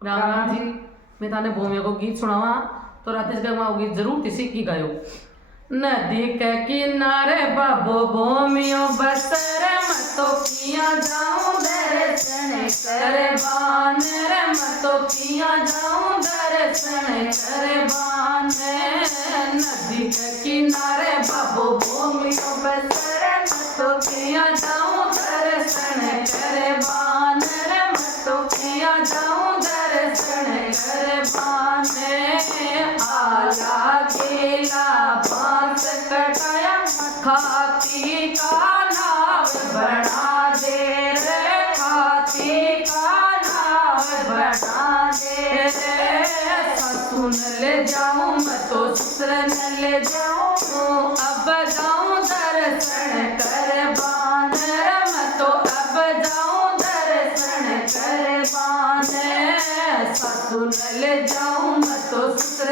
राम राम जी। मैं थाने भूमिया को गीत सुनावा तो रातेश का वो गीत जरूर किसी की गायो। नदी के किनारे बाबो भूमियो बसर मतो किया जाऊं दर्शन करे बानर मतो किया जाऊं दर्शन करे बानर। नदी के किनारे बाबो भूमियो बसर मतो किया जाऊं दर्शन करे बानर मतो किया जाऊं दर्शन करे बानर। आला गेला बांस कटाया खाती का नाव बना दे रे खाती का नाव बना दे रे। ससुर ले जाऊं मैं तो ससुर ले जाऊं अब जाऊं दर्शन कर बानर मैं तो अब जाऊं दर्शन कर बानर। ससुर ले जाऊं मैं तो ससुर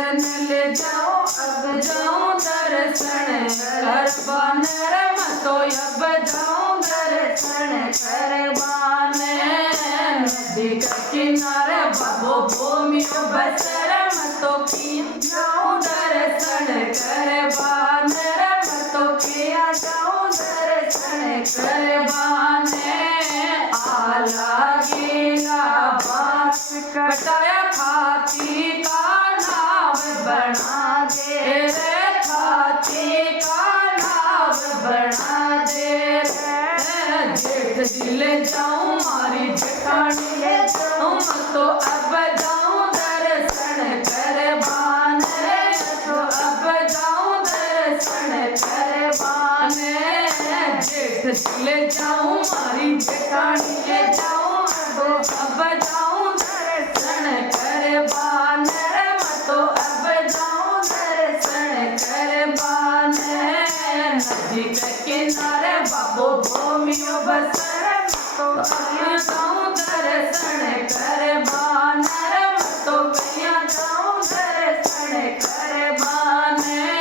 ले जाऊं अब जाऊं दर्शन कर बानर मैं तो अब जाऊं दर्शन कर बानर। नदी के किनारे बाबो भूमियो बसर मैं तो किया जाऊं दर्शन कर बानर मैं तो किया जाऊं दर्शन कर बानर। आला गेला बांस कटाया खाती का नाव बना दे रे खाती का नाव बना दे रे। जेठ दिले जाऊं मारी जेठानी ले जाऊं मैं तो अब जाऊं दर्शन कर बानर तो अब जाऊं दर्शन कर बानर। जेठ दिले जाऊं मारी जेठानी ले जाऊं तो अब जाऊं दर्शन कर बानर मैं तो अब जाऊं दर्शन कर बानर। नदी के किनारे बाबो भूमियो बसर तो कहीं जाऊं दर्शन कर बानर मैं तो कहीं जाऊं दर्शन कर बानर।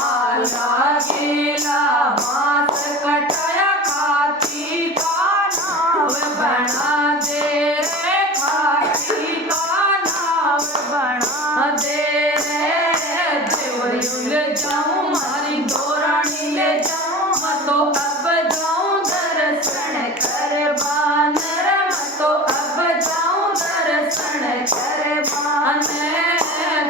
आला गेला बांस कटाया खाती का नाव बना दे रे खाती का नाव बना दे रे। देवरियों ले जाऊं मारी दोरानी ले जाऊं मैं तो अब जाऊं दर्शन कर बानर मैं तो अब जाऊं दर्शन कर बानर।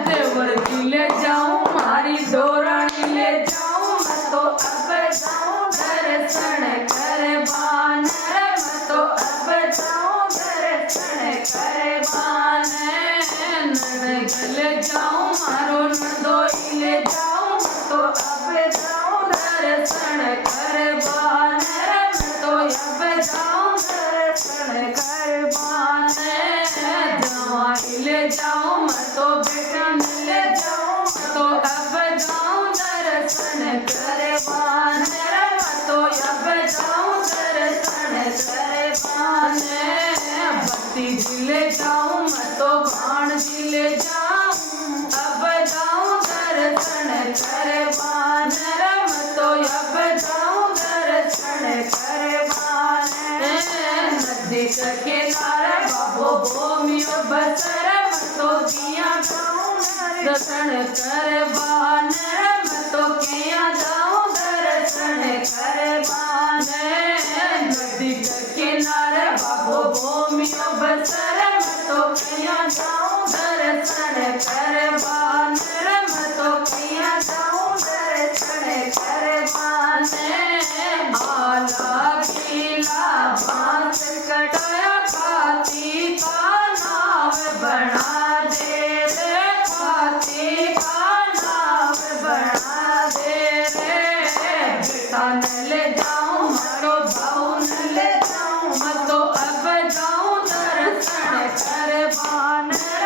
देवर की ले जाऊं मारी दोरानी ले जाऊं मैं तो अब जाऊं दर्शन कर बानर मैं तो अब जाऊं दर्शन कर बानर। ननद ले जाऊं मारो नदोई ले जाऊं मैं तो अब जाऊं दर्शन कर बानर मैं तो अब जाऊं दर्शन कर बानर। जवाई ले जाऊं मैं तो बेटन ले जाऊं मैं तो अब जाऊं दर्शन कर बानर मैं तो अब जाऊं दर्शन कर बानर। भक्ति जी ले जाऊं मैं तो भाण जी ले जाऊं अब जाऊं दर्शन कर बानर मैं तो अब जाऊं दर्शन कर बानर। नदी के किनारे बाबो भूमियो बसर मैं तो किया जाऊं दर्शन कर बानर मैं तो किया जाऊं दर्शन कर बानर। नदी के किनारे बाबो भूमियो बसर मैं तो किया जाऊं दर्शन कर बानर मैं तो किया जाऊं दर्शन कर बानर। आला गीला बांस कटाया खाती का नाव बना दे रे खाती का नाव बना दे रे। बेटन ले जाऊं मारो भाऊन ले जाऊं मैं तो अब जाऊं दर्शन कर बानर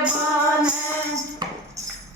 बाबो